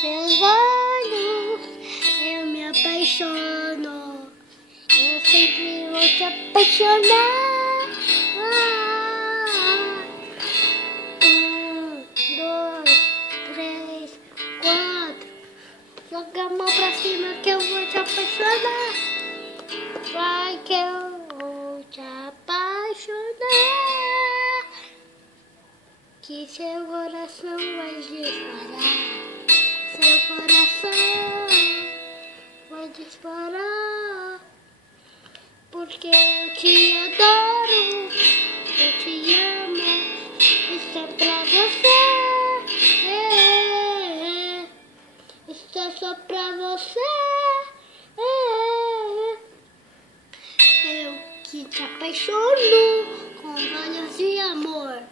seus olhos eu me apaixono. Eu sempre vou te apaixonar. 1, 2, 3, 4. Joga a mão pra cima que eu vou te apaixonar. Vai que eu vou te apaixonar. Que seu coração vai disparar. Seu coração vai disparar. Porque eu te adoro, eu te amo. Isso é pra você. Isso é só pra você. Eu que te apaixono com olhos de amor.